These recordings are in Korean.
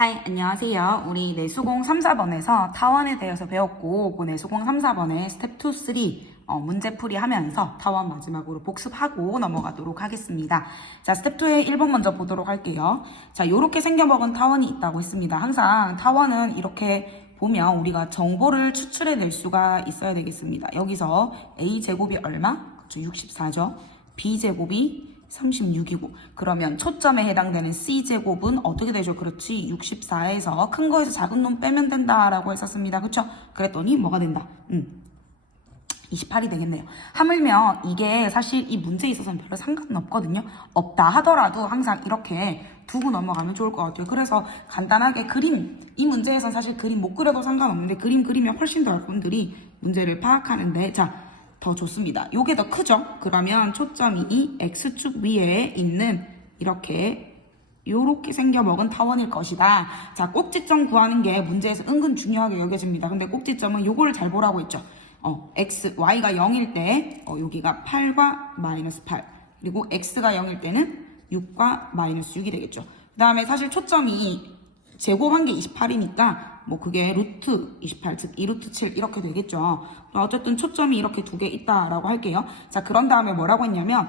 하이, 안녕하세요. 우리 내수공 3, 4번에서 타원에 대해서 배웠고, 그 내수공 3, 4번에 스텝 2, 3 문제풀이 하면서 타원 마지막으로 복습하고 넘어가도록 하겠습니다. 자, 스텝 2의 1번 먼저 보도록 할게요. 자, 요렇게 생겨먹은 타원이 있다고 했습니다. 항상 타원은 이렇게 보면 우리가 정보를 추출해낼 수가 있어야 되겠습니다. 여기서 A제곱이 얼마? 그렇죠, 64죠. B제곱이 36이고 그러면 초점에 해당되는 C제곱은 어떻게 되죠? 그렇지, 64에서 큰 거에서 작은 놈 빼면 된다라고 했었습니다. 그쵸? 그랬더니 뭐가 된다? 28이 되겠네요. 하물며 이게 사실 이 문제에 있어서는 별로 상관은 없거든요. 없다 하더라도 항상 이렇게 두고 넘어가면 좋을 것 같아요. 그래서 간단하게 그림, 이 문제에서는 사실 그림 못 그려도 상관없는데 그림 그리면 훨씬 더 여러분들이 문제를 파악하는데 더 좋습니다. 요게 더 크죠? 그러면 초점이 이 X축 위에 있는 요렇게 생겨먹은 타원일 것이다. 자, 꼭지점 구하는 게 문제에서 은근 중요하게 여겨집니다. 근데 꼭지점은 요거를 잘 보라고 했죠. X, Y가 0일 때, 여기가 8과 마이너스 8. 그리고 X가 0일 때는 6과 마이너스 6이 되겠죠. 그 다음에 사실 초점이 제곱한 게 28이니까 그게 루트 28, 즉 2루트 7 이렇게 되겠죠. 어쨌든 초점이 이렇게 두 개 있다라고 할게요. 자, 그런 다음에 뭐라고 했냐면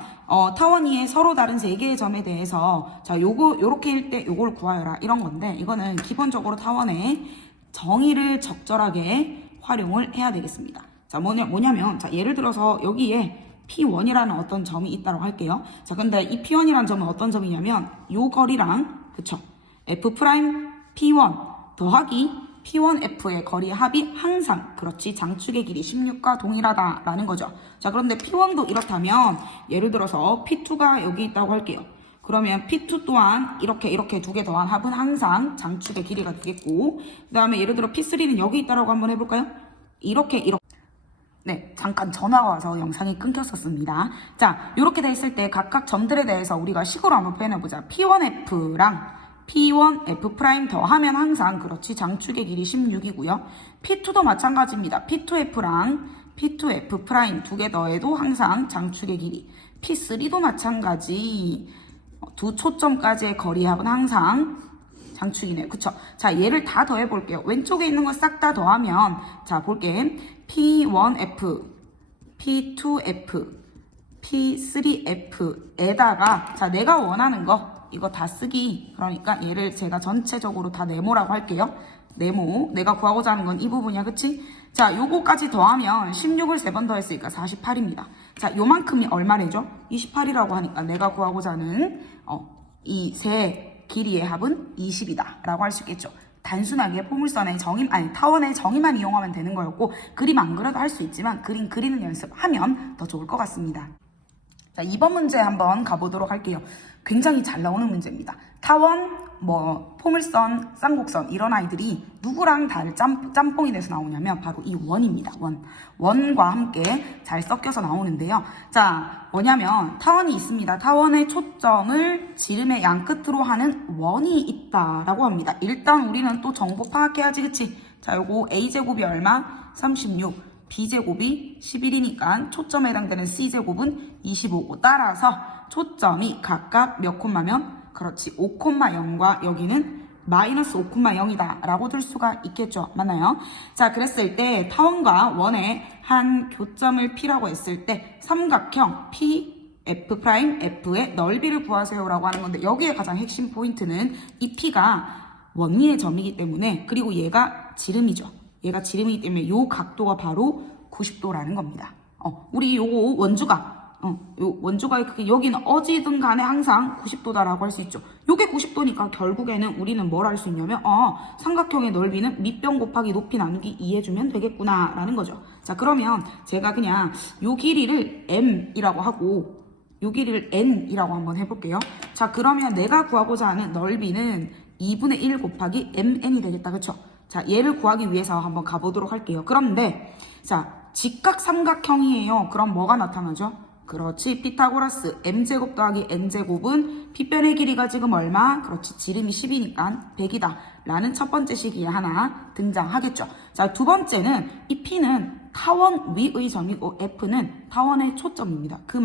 타원 위에 서로 다른 세 개의 점에 대해서 자, 요렇게일 때 요걸 구하여라 이런 건데, 이거는 기본적으로 타원의 정의를 적절하게 활용을 해야 되겠습니다. 자, 뭐냐면 자, 예를 들어서 여기에 P1이라는 어떤 점이 있다고 할게요. 자, 근데 이 P1이라는 점은 어떤 점이냐면 요 거리랑, 그쵸, F' P1 더하기 P1F의 거리 합이 항상, 그렇지, 장축의 길이 16과 동일하다라는 거죠. 자, 그런데 P1도 이렇다면 예를 들어서 P2가 여기 있다고 할게요. 그러면 P2 또한 이렇게 두 개 더한 합은 항상 장축의 길이가 되겠고, 그 다음에 예를 들어 P3는 여기 있다라고 한번 해볼까요? 이렇게 네, 잠깐 전화가 와서 영상이 끊겼었습니다. 자, 이렇게 돼 있을 때 각각 점들에 대해서 우리가 식으로 한번 표현해보자. P1F랑 P1F' 더하면 항상, 그렇지, 장축의 길이 16이고요. P2도 마찬가지입니다. P2F랑 P2F' 두 개 더해도 항상 장축의 길이. P3도 마찬가지. 두 초점까지의 거리 합은 항상 장축이네요. 그쵸? 자, 얘를 다 더해볼게요. 왼쪽에 있는 거 싹 다 더하면, 자, 볼게. P1F, P2F, P3F에다가, 자, 내가 원하는 거, 이거 다 쓰기. 그러니까 얘를 제가 전체적으로 다 네모라고 할게요. 네모. 내가 구하고자 하는 건 이 부분이야. 그치? 자, 요거까지 더하면 16을 3번 더했으니까 48입니다. 자, 요만큼이 얼마래죠? 28이라고 하니까 내가 구하고자 하는 이 세 길이의 합은 20이다 라고 할 수 있겠죠. 단순하게 포물선의 타원의 정의만 이용하면 되는 거였고, 그림 안 그려도 할 수 있지만 그림 그리는 연습하면 더 좋을 것 같습니다. 자, 2번 문제 한번 가보도록 할게요. 굉장히 잘 나오는 문제입니다. 타원, 포물선, 쌍곡선 이런 아이들이 누구랑 다를 짬뽕이 돼서 나오냐면 바로 이 원입니다. 원과 함께 잘 섞여서 나오는데요. 자, 뭐냐면 타원이 있습니다. 타원의 초점을 지름의 양끝으로 하는 원이 있다라고 합니다. 일단 우리는 또 정보 파악해야지, 그치? 자, 요거 A제곱이 얼마? 36. B제곱이 11이니까 초점에 해당되는 C제곱은 25고, 따라서 초점이 각각 몇 콤마면? 그렇지, 5,0과 여기는 마이너스 5,0이다 라고 들 수가 있겠죠. 맞나요? 자, 그랬을 때 타원과 원의 한 교점을 P라고 했을 때 삼각형 PF'F의 넓이를 구하세요 라고 하는 건데, 여기에 가장 핵심 포인트는 이 P가 원 위의 점이기 때문에, 그리고 얘가 지름이죠. 얘가 지름이기 때문에 요 각도가 바로 90도라는 겁니다. 우리 요거 원주가의 크기, 여기는 어디든 간에 항상 90도다라고 할 수 있죠. 요게 90도니까 결국에는 우리는 뭘 할 수 있냐면 삼각형의 넓이는 밑변 곱하기 높이 나누기 2 해주면 되겠구나 라는 거죠. 자, 그러면 제가 그냥 요 길이를 M이라고 하고 요 길이를 N이라고 한번 해볼게요. 자, 그러면 내가 구하고자 하는 넓이는 2분의 1 곱하기 MN이 되겠다. 그쵸? 자, 얘를 구하기 위해서 한번 가보도록 할게요. 그런데 자, 직각삼각형이에요. 그럼 뭐가 나타나죠? 그렇지, 피타고라스 m제곱 더하기 n제곱은 핏변의 길이가 지금 얼마? 그렇지, 지름이 10이니까 100이다 라는 첫 번째 식이 하나 등장하겠죠. 자, 두 번째는 이 P는 타원 위의 점이고 F는 타원의 초점입니다. 그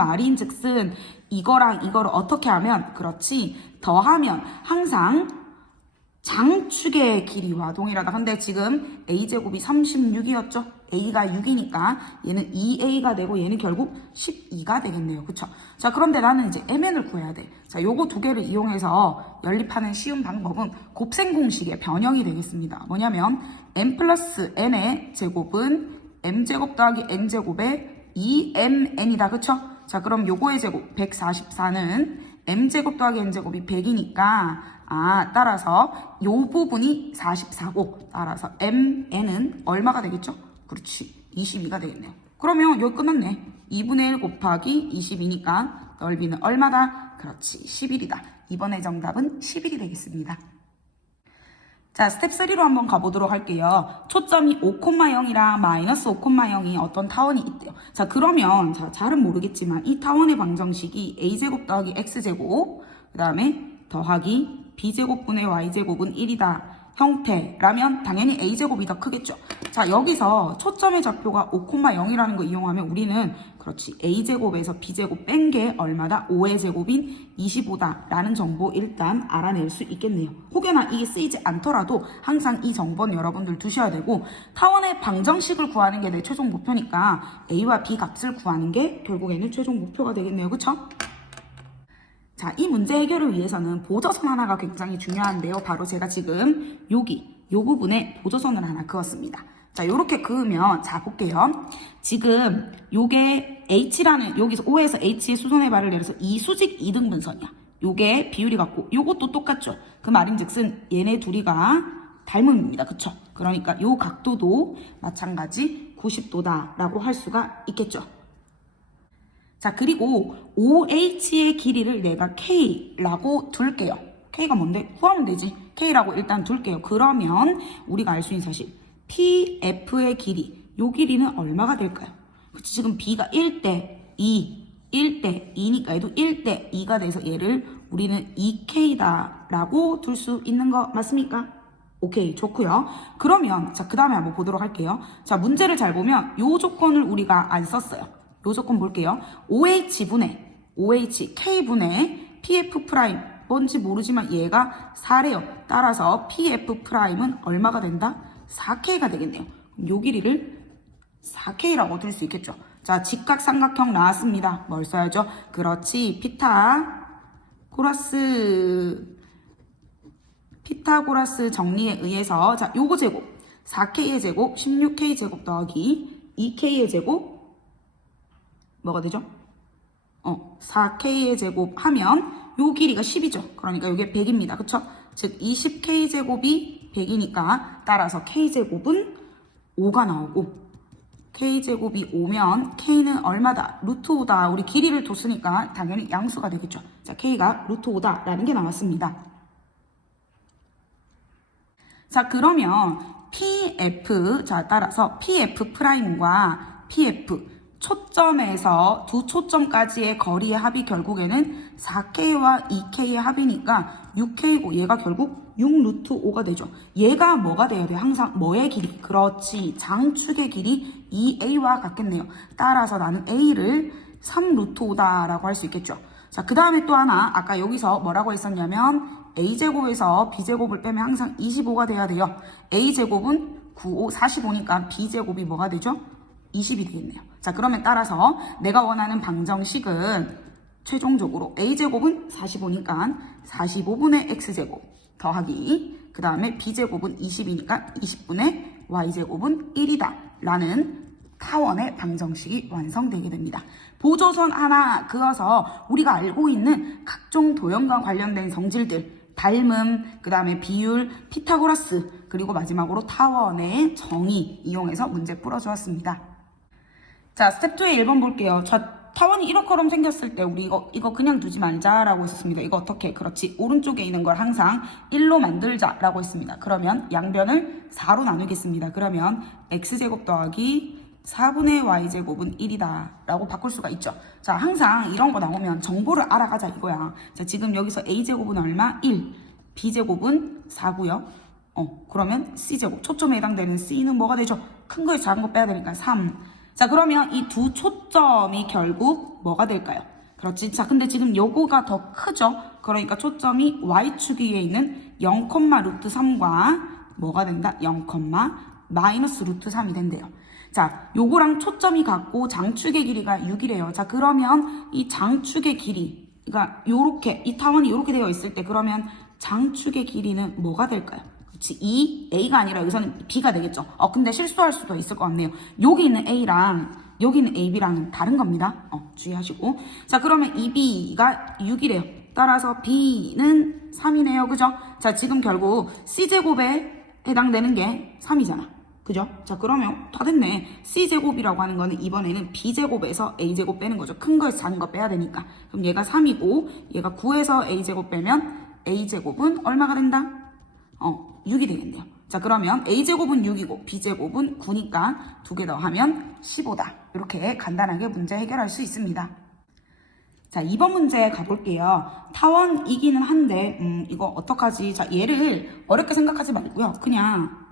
장축의 길이와 동일하다. 근데 지금 a제곱이 36이었죠? a가 6이니까 얘는 2a가 되고 얘는 결국 12가 되겠네요. 그쵸? 자, 그런데 나는 이제 mn을 구해야 돼. 자, 요거 두 개를 이용해서 연립하는 쉬운 방법은 곱셈 공식의 변형이 되겠습니다. 뭐냐면 m 플러스 n의 제곱은 m제곱 더하기 n제곱의 2mn이다. 그쵸? 자, 그럼 요거의 제곱 144는 m제곱 더하기 n제곱이 100이니까 따라서 요 부분이 44고 따라서 mn은 얼마가 되겠죠? 그렇지, 22가 되겠네요. 그러면 여기 끝났네. 2분의 1 곱하기 22니까 넓이는 얼마다? 그렇지, 11이다. 이번에 정답은 11이 되겠습니다. 자, 스텝 3로 한번 가보도록 할게요. 초점이 5,0이랑 마이너스 5,0이 어떤 타원이 있대요. 자, 그러면 잘은 모르겠지만 이 타원의 방정식이 a제곱 더하기 x제곱 그 다음에 더하기 b제곱분의 y제곱은 1이다 형태라면 당연히 a제곱이 더 크겠죠. 자, 여기서 초점의 좌표가 5,0이라는 거 이용하면 우리는 그렇지, a제곱에서 b제곱 뺀 게 얼마다? 5의 제곱인 25다 라는 정보 일단 알아낼 수 있겠네요. 혹여나 이게 쓰이지 않더라도 항상 이 정보는 여러분들 두셔야 되고, 타원의 방정식을 구하는 게 내 최종 목표니까 a와 b 값을 구하는 게 결국에는 최종 목표가 되겠네요. 그쵸? 자, 이 문제 해결을 위해서는 보조선 하나가 굉장히 중요한데요. 바로 제가 지금 요 부분에 보조선을 하나 그었습니다. 자, 요렇게 그으면, 자, 볼게요. 지금 요게 H라는, 여기서 O에서 H의 수선의 발을 내려서 이 수직 2등분선이야. 요게 비율이 같고, 요것도 똑같죠. 그 말인 즉슨 얘네 둘이가 닮음입니다. 그쵸? 그러니까 요 각도도 마찬가지 90도다라고 할 수가 있겠죠. 자, 그리고 OH의 길이를 내가 K라고 둘게요. K가 뭔데? 구하면 되지. K라고 일단 둘게요. 그러면 우리가 알 수 있는 사실 PF의 길이, 요 길이는 얼마가 될까요? 그치, 지금 B가 1대 2, 1대 2니까 얘도 1대 2가 돼서 얘를 우리는 2K다 라고 둘 수 있는 거 맞습니까? 오케이, 좋고요. 그러면 자, 그 다음에 한번 보도록 할게요. 자, 문제를 잘 보면 요 조건을 우리가 안 썼어요. 요 조건 볼게요. OHK분의 PF 프라임, 뭔지 모르지만 얘가 4래요. 따라서 PF 프라임은 얼마가 된다? 4K가 되겠네요. 요 길이를 4K라고 둘 수 있겠죠. 자, 직각삼각형 나왔습니다. 뭘 써야죠? 그렇지, 피타고라스 정리에 의해서, 자, 요거 제곱 4K의 제곱 16K 제곱 더하기 2K의 제곱 뭐가 되죠? 4K의 제곱 하면 요 길이가 10이죠. 그러니까 이게 100입니다. 그쵸? 즉 20K 제곱이 100이니까 따라서 K 제곱은 5가 나오고, K 제곱이 5면 K는 얼마다? 루트 5다. 우리 길이를 뒀으니까 당연히 양수가 되겠죠. 자, K가 루트 5다라는 게 나왔습니다. 자, 그러면 PF, 자, 따라서 PF 프라임과 PF 초점에서 두 초점까지의 거리의 합이 결국에는 4K와 2K의 합이니까 6K고 얘가 결국 6루트 5가 되죠. 얘가 뭐가 돼야 돼? 항상 뭐의 길이? 그렇지, 장축의 길이 2A와 같겠네요. 따라서 나는 A를 3루트 5다라고 할 수 있겠죠. 자, 그 다음에 또 하나, 아까 여기서 뭐라고 했었냐면 A제곱에서 B제곱을 빼면 항상 25가 돼야 돼요. A제곱은 9, 5, 45니까 B제곱이 뭐가 되죠? 20이 되겠네요. 자, 그러면 따라서 내가 원하는 방정식은 최종적으로 A제곱은 45니까 45분의 X제곱 더하기, 그 다음에 B제곱은 20이니까 20분의 Y제곱은 1이다 라는 타원의 방정식이 완성되게 됩니다. 보조선 하나 그어서 우리가 알고 있는 각종 도형과 관련된 성질들, 닮음, 그 다음에 비율, 피타고라스, 그리고 마지막으로 타원의 정의 이용해서 문제 풀어주었습니다. 자, 스텝 2의 1번 볼게요. 자, 타원이 이렇게럼 생겼을 때 우리 이거 그냥 두지 말자라고 했었습니다. 이거 어떻게? 그렇지, 오른쪽에 있는 걸 항상 1로 만들자라고 했습니다. 그러면 양변을 4로 나누겠습니다. 그러면 x제곱 더하기 4분의 y제곱은 1이다 라고 바꿀 수가 있죠. 자, 항상 이런 거 나오면 정보를 알아가자 이거야. 자, 지금 여기서 a제곱은 얼마? 1, b제곱은 4고요. 그러면 c제곱, 초점에 해당되는 c는 뭐가 되죠? 큰 거에서 작은 거 빼야 되니까 3. 자, 그러면 이 두 초점이 결국 뭐가 될까요? 그렇지. 자, 근데 지금 요거가 더 크죠? 그러니까 초점이 y축 위에 있는 0, 루트 3과 뭐가 된다? 0, 마이너스 루트 3이 된대요. 자, 요거랑 초점이 같고 장축의 길이가 6이래요. 자, 그러면 이 장축의 길이, 그러니까 요렇게, 이 타원이 요렇게 되어 있을 때 그러면 장축의 길이는 뭐가 될까요? 그렇지, A가 아니라 여기서는 B가 되겠죠. 근데 실수할 수도 있을 것 같네요. 여기 있는 A랑 여기 있는 AB랑은 다른 겁니다. 주의하시고. 자, 그러면 이 B가 6이래요. 따라서 B는 3이네요. 그죠? 자, 지금 결국 C제곱에 해당되는 게 3이잖아. 그죠? 자, 그러면 다 됐네. C제곱이라고 하는 거는 이번에는 B제곱에서 A제곱 빼는 거죠. 큰 거에서 작은 거 빼야 되니까. 그럼 얘가 3이고 얘가 9에서 A제곱 빼면 A제곱은 얼마가 된다? 6이 되겠네요. 자, 그러면 A제곱은 6이고 B제곱은 9니까 두 개 더하면 15다. 이렇게 간단하게 문제 해결할 수 있습니다. 자, 2번 문제 가볼게요. 타원이기는 한데 이거 어떡하지? 자, 얘를 어렵게 생각하지 말고요. 그냥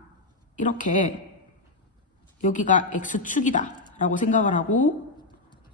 이렇게 여기가 X축이다 라고 생각을 하고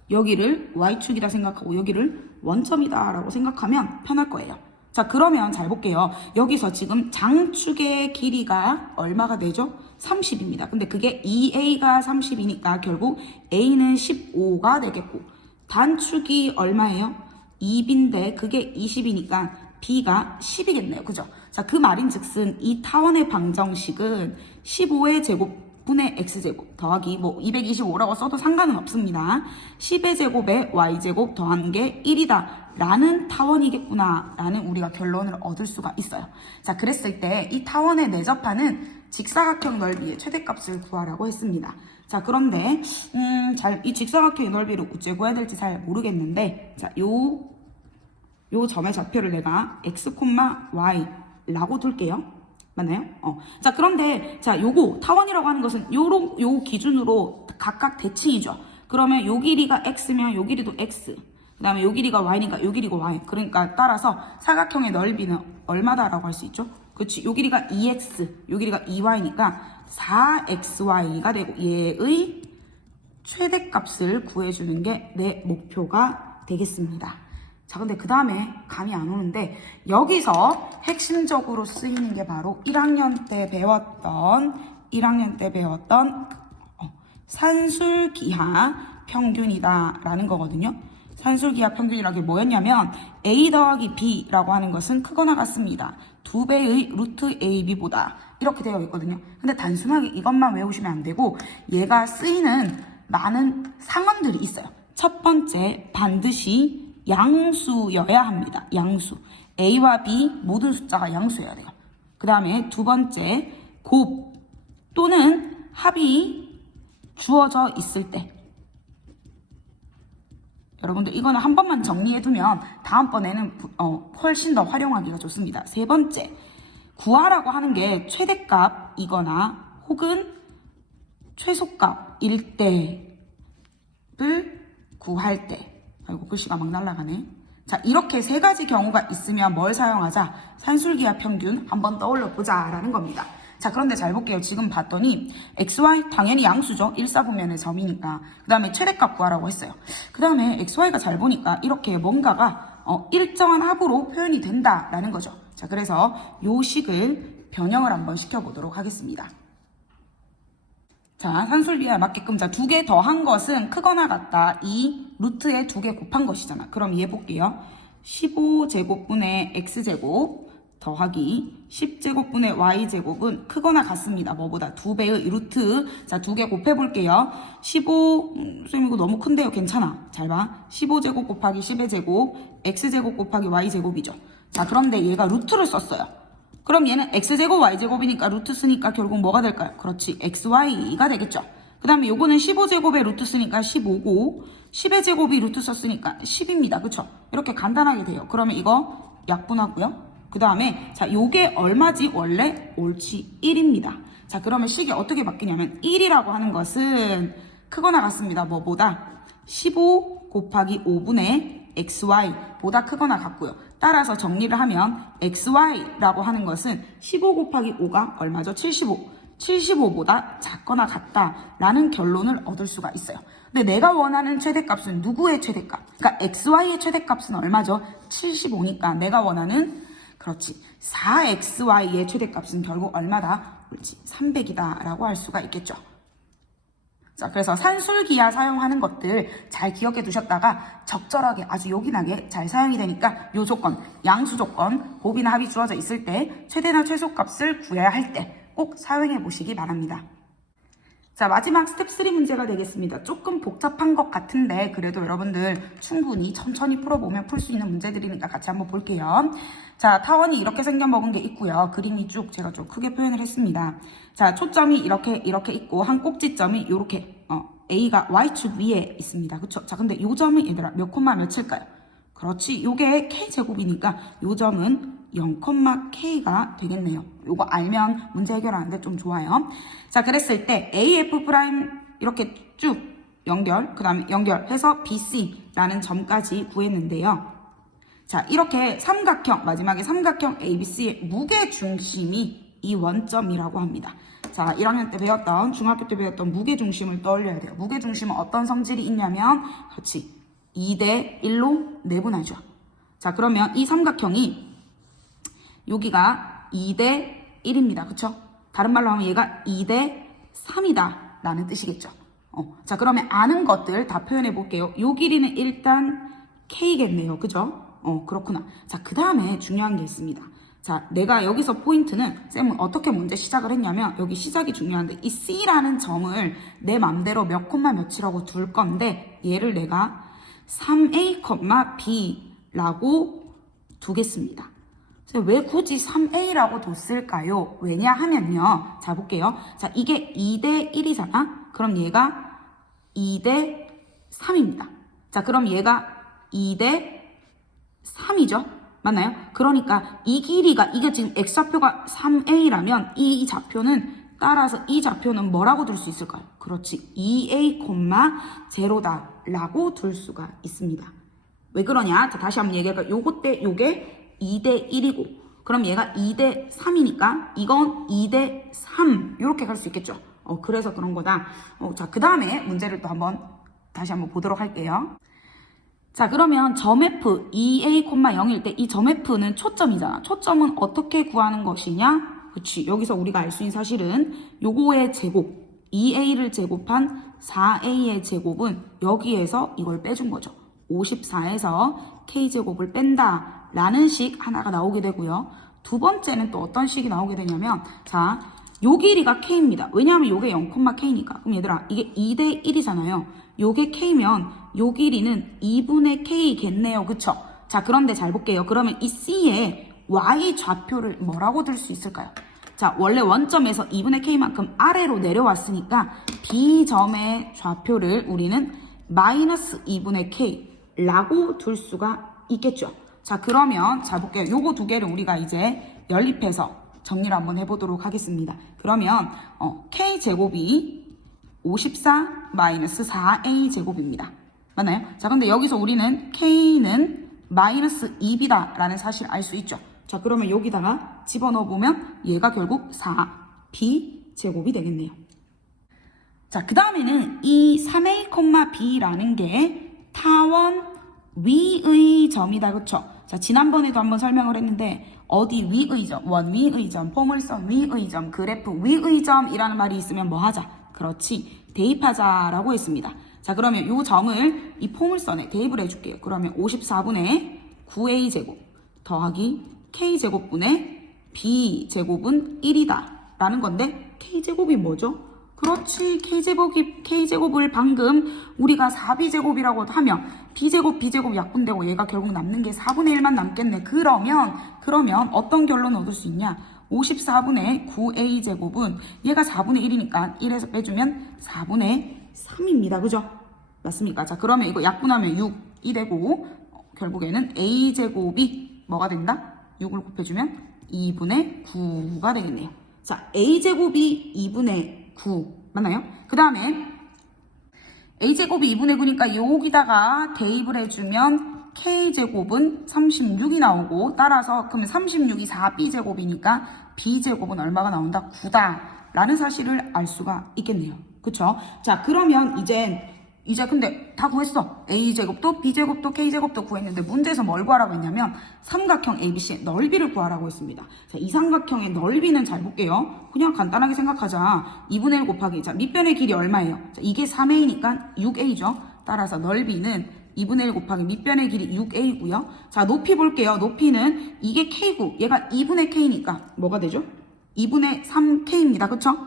여기를 Y축이다 생각하고 여기를 원점이다 라고 생각하면 편할 거예요. 자, 그러면 잘 볼게요. 여기서 지금 장축의 길이가 얼마가 되죠? 30입니다. 근데 그게 2A가 30이니까 결국 A는 15가 되겠고 단축이 얼마예요? 2B인데 그게 20이니까 B가 10이겠네요. 그죠? 자, 그 말인즉슨 이 타원의 방정식은 15의 제곱분의 x제곱 더하기 225라고 써도 상관은 없습니다. 10의 제곱에 y제곱 더한 게 1이다 라는 타원이겠구나 라는 우리가 결론을 얻을 수가 있어요. 자, 그랬을 때 이 타원에 내접하는 직사각형 넓이의 최대값을 구하라고 했습니다. 자, 그런데 이 직사각형의 넓이를 어째 구해야 될지 잘 모르겠는데, 자, 요 점의 좌표를 내가 x, y라고 둘게요. 맞나요? 자, 그런데 자, 요거 타원이라고 하는 것은 요 기준으로 각각 대칭이죠. 그러면 요 길이가 x면 요 길이도 x. 그다음에 요 길이가 y니까 요 길이가 y. 그러니까 따라서 사각형의 넓이는 얼마다라고 할 수 있죠? 그렇지. 요 길이가 2x, 요 길이가 2y니까 4xy가 되고 얘의 최대값을 구해주는 게 내 목표가 되겠습니다. 자, 근데 그 다음에 감이 안 오는데 여기서 핵심적으로 쓰이는 게 바로 1학년 때 배웠던 산술기하 평균이다 라는 거거든요. 산술기하 평균이라는 게 뭐였냐면 A 더하기 B라고 하는 것은 크거나 같습니다. 2배의 루트 AB보다 이렇게 되어 있거든요. 근데 단순하게 이것만 외우시면 안 되고 얘가 쓰이는 많은 상황들이 있어요. 첫 번째, 반드시 양수여야 합니다. 양수. A와 B 모든 숫자가 양수여야 돼요. 그 다음에 두 번째, 곱 또는 합이 주어져 있을 때. 여러분들 이거는 한 번만 정리해두면 다음번에는 훨씬 더 활용하기가 좋습니다. 세 번째, 구하라고 하는 게 최대값이거나 혹은 최소값일 때를 구할 때. 아이고, 글씨가 막 날아가네. 자, 이렇게 세 가지 경우가 있으면 뭘 사용하자? 산술기하 평균 한번 떠올려 보자라는 겁니다. 자, 그런데 잘 볼게요. 지금 봤더니 xy 당연히 양수죠. 일사분면의 점이니까. 그 다음에 최대값 구하라고 했어요. 그 다음에 xy가 잘 보니까 이렇게 뭔가가 일정한 합으로 표현이 된다라는 거죠. 자, 그래서 요 식을 변형을 한번 시켜보도록 하겠습니다. 자, 산술비에 맞게끔 자, 두 개 더한 것은 크거나 같다. 이 루트에 두 개 곱한 것이잖아. 그럼 이해 볼게요. 15제곱분의 x제곱 더하기 10제곱분의 y제곱은 크거나 같습니다. 뭐보다 2배의 루트. 자, 두 개 곱해볼게요. 15, 선생님 이거 너무 큰데요. 괜찮아. 잘 봐. 15제곱 곱하기 10의 제곱, x제곱 곱하기 y제곱이죠. 자, 그런데 얘가 루트를 썼어요. 그럼 얘는 x제곱 y제곱이니까 루트 쓰니까 결국 뭐가 될까요? 그렇지. xy가 되겠죠. 그 다음에 요거는 15제곱에 루트 쓰니까 15고 10의 제곱이 루트 썼으니까 10입니다. 그쵸? 이렇게 간단하게 돼요. 그러면 이거 약분하고요. 그 다음에 자, 요게 얼마지? 원래 옳지 1입니다. 자, 그러면 식이 어떻게 바뀌냐면 1이라고 하는 것은 크거나 같습니다. 뭐보다 15 곱하기 5분의 xy보다 크거나 같고요. 따라서 정리를 하면 xy라고 하는 것은 15 곱하기 5가 얼마죠? 75. 75보다 작거나 같다라는 결론을 얻을 수가 있어요. 근데 내가 원하는 최대값은 누구의 최대값? 그러니까 xy의 최대값은 얼마죠? 75니까 내가 원하는 그렇지 4xy의 최대값은 결국 얼마다? 그렇지 300이다 라고 할 수가 있겠죠. 자, 그래서 산술기하 사용하는 것들 잘 기억해 두셨다가 적절하게 아주 요긴하게 잘 사용이 되니까 요 조건, 양수 조건, 곱이나 합이 주어져 있을 때 최대나 최소값을 구해야 할 때 꼭 사용해 보시기 바랍니다. 자, 마지막 스텝 3 문제가 되겠습니다. 조금 복잡한 것 같은데 그래도 여러분들 충분히 천천히 풀어보면 풀 수 있는 문제들이니까 같이 한번 볼게요. 자, 타원이 이렇게 생겨먹은 게 있고요. 그림이 쭉 제가 좀 크게 표현을 했습니다. 자, 초점이 이렇게 있고 한 꼭지점이 이렇게 A가 Y축 위에 있습니다. 그쵸? 자, 근데 요 점은 얘들아 몇 콤마 몇일까요? 그렇지. 요게 K제곱이니까 요 점은 0,K가 되겠네요. 요거 알면 문제 해결하는데 좀 좋아요. 자, 그랬을 때 AF' 이렇게 쭉 연결, 그 다음에 연결해서 BC라는 점까지 구했는데요. 자, 이렇게 삼각형, 마지막에 삼각형 ABC의 무게중심이 이 원점이라고 합니다. 자, 1학년 때 배웠던, 중학교 때 배웠던 무게중심을 떠올려야 돼요. 무게중심은 어떤 성질이 있냐면, 그렇지, 2대1로 내분하죠. 자, 그러면 이 삼각형이 여기가 2대1입니다. 그쵸? 다른 말로 하면 얘가 2대3이다 라는 뜻이겠죠. 자, 그러면 아는 것들 다 표현해 볼게요. 요 길이는 일단 K겠네요. 그죠? 그렇구나. 자, 그 다음에 중요한 게 있습니다. 자, 내가 여기서 포인트는 쌤은 어떻게 문제 시작을 했냐면 여기 시작이 중요한데 이 C라는 점을 내 맘대로 몇 콤마 몇이라고 둘 건데 얘를 내가 3A, B라고 두겠습니다. 왜 굳이 3A라고 뒀을까요? 왜냐하면요. 자, 볼게요. 자, 이게 2대1이잖아? 그럼 얘가 2대3입니다. 자, 그럼 얘가 2대3이죠? 맞나요? 그러니까 이 길이가, 이게 지금 X좌표가 3A라면 이 좌표는, 따라서 이 좌표는 뭐라고 둘 수 있을까요? 그렇지. 2A, 0다 라고 둘 수가 있습니다. 왜 그러냐? 자, 다시 한번 얘기할까요? 요게 2대1이고 그럼 얘가 2대3이니까 이건 2대3 이렇게 갈 수 있겠죠. 그래서 그런 거다. 자, 그 다음에 문제를 또 다시 한번 보도록 할게요. 자, 그러면 점 F 2A, 0일 때 이 점 F는 초점이잖아. 초점은 어떻게 구하는 것이냐? 그치. 여기서 우리가 알 수 있는 사실은 요거의 제곱 2A를 제곱한 4A의 제곱은 여기에서 이걸 빼준 거죠. 54에서 K제곱을 뺀다 라는 식 하나가 나오게 되고요. 두 번째는 또 어떤 식이 나오게 되냐면, 자, 요 길이가 K입니다. 왜냐하면 요게 0,K니까. 그럼 얘들아, 이게 2대1이잖아요. 요게 K면 요 길이는 2분의 K겠네요. 그쵸? 자, 그런데 잘 볼게요. 그러면 이 C의 Y 좌표를 뭐라고 들 수 있을까요? 자, 원래 원점에서 2분의 K만큼 아래로 내려왔으니까 B점의 좌표를 우리는 마이너스 2분의 K라고 둘 수가 있겠죠. 자, 그러면 자 볼게요. 요거 두 개를 우리가 이제 연립해서 정리를 한번 해보도록 하겠습니다. 그러면 K제곱이 54 마이너스 4A 제곱입니다. 맞나요? 자, 근데 여기서 우리는 K는 마이너스 2B다 라는 사실을 알 수 있죠. 자, 그러면 여기다가 집어넣어보면 얘가 결국 4B 제곱이 되겠네요. 자, 그 다음에는 이 3A, B라는 게 타원 위의 점이다. 그쵸? 자, 지난번에도 한번 설명을 했는데 어디 위의 점, 원 위의 점, 포물선 위의 점, 그래프 위의 점이라는 말이 있으면 뭐 하자? 그렇지. 대입하자라고 했습니다. 자, 그러면 이 점을 이 포물선에 대입을 해줄게요. 그러면 54분의 9A 제곱 더하기 K제곱분의 B제곱은 1이다 라는 건데 K제곱이 뭐죠? 그렇지. K제곱을 방금 우리가 4B제곱이라고 하면 B제곱 약분되고 얘가 결국 남는 게 4분의 1만 남겠네. 그러면 어떤 결론을 얻을 수 있냐? 54분의 9A제곱은 얘가 4분의 1이니까 1에서 빼주면 4분의 3입니다. 그죠? 맞습니까? 자, 그러면 이거 약분하면 6이 되고 결국에는 A제곱이 뭐가 된다? 6을 곱해주면 2분의 9가 되겠네요. 자, A제곱이 2분의 9 맞나요? 그 다음에 A제곱이 2분의 9니까 여기다가 대입을 해주면 K제곱은 36이 나오고 따라서 그러면 36이 4B제곱이니까 b제곱은 얼마가 나온다? 9다 라는 사실을 알 수가 있겠네요. 그쵸? 자, 그러면 이제 근데 다 구했어. a제곱도 b제곱도 k제곱도 구했는데 문제에서 뭘 구하라고 했냐면 삼각형 ABC의 넓이를 구하라고 했습니다. 자, 이 삼각형의 넓이는 잘 볼게요. 그냥 간단하게 생각하자. 2분의 1 곱하기, 자, 밑변의 길이 얼마예요? 자, 이게 3a니까 6a죠. 따라서 넓이는 2분의 1 곱하기 밑변의 길이 6a고요. 자, 높이 볼게요. 높이는 이게 k고 얘가 2분의 k니까 뭐가 되죠? 2분의 3k입니다. 그쵸?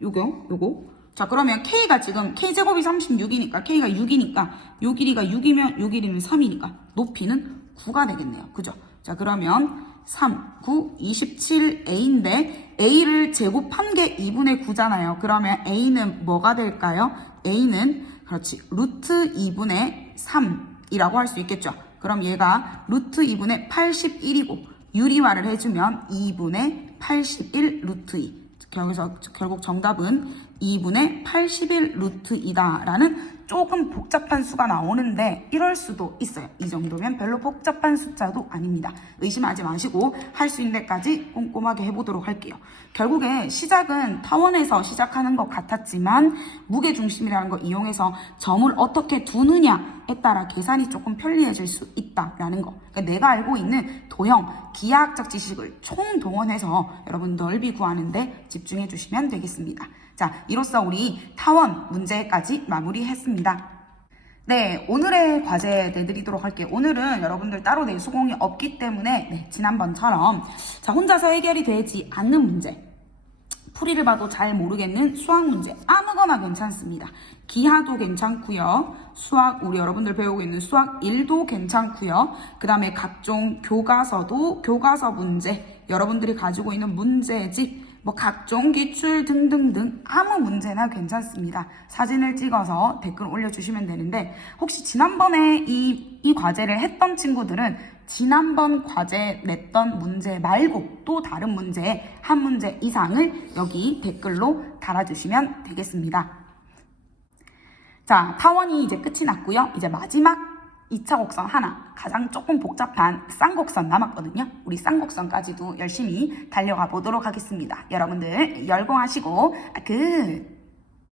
요거. 자, 그러면 K가 지금 K제곱이 36이니까 K가 6이니까 요 길이가 6이면 요 길이는 3이니까 높이는 9가 되겠네요. 그죠? 자, 그러면 3, 9, 27A인데 A를 제곱한 게 2분의 9잖아요. 그러면 A는 뭐가 될까요? A는 그렇지 루트 2분의 3이라고 할 수 있겠죠. 그럼 얘가 루트 2분의 81이고 유리화를 해주면 2분의 81 루트 2. 여기서 결국 정답은 2분의 81 루트 2다 라는 조금 복잡한 수가 나오는데 이럴 수도 있어요. 이 정도면 별로 복잡한 숫자도 아닙니다. 의심하지 마시고 할 수 있는 데까지 꼼꼼하게 해보도록 할게요. 결국에 시작은 타원에서 시작하는 것 같았지만 무게중심이라는 거 이용해서 점을 어떻게 두느냐에 따라 계산이 조금 편리해질 수 있다라는 거. 그러니까 내가 알고 있는 도형, 기하학적 지식을 총동원해서 여러분 넓이 구하는데 집중해 주시면 되겠습니다. 자, 이로써 우리 타원 문제까지 마무리했습니다. 네, 오늘의 과제 내드리도록 할게요. 오늘은 여러분들 따로 낼 수공이 없기 때문에 지난번처럼 자, 혼자서 해결이 되지 않는 문제, 풀이를 봐도 잘 모르겠는 수학 문제 아무거나 괜찮습니다. 기하도 괜찮고요. 수학 우리 여러분들 배우고 있는 수학 1도 괜찮고요. 그 다음에 각종 교과서 문제, 여러분들이 가지고 있는 문제집, 뭐 각종 기출 등등등 아무 문제나 괜찮습니다. 사진을 찍어서 댓글 올려주시면 되는데 혹시 지난번에 이 과제를 했던 친구들은 지난번 과제 냈던 문제 말고 또 다른 문제 한 문제 이상을 여기 댓글로 달아주시면 되겠습니다. 자, 타원이 이제 끝이 났고요. 이제 마지막 2차 곡선 하나, 가장 조금 복잡한 쌍곡선 남았거든요. 우리 쌍곡선까지도 열심히 달려가 보도록 하겠습니다. 여러분들 열공하시고 끝!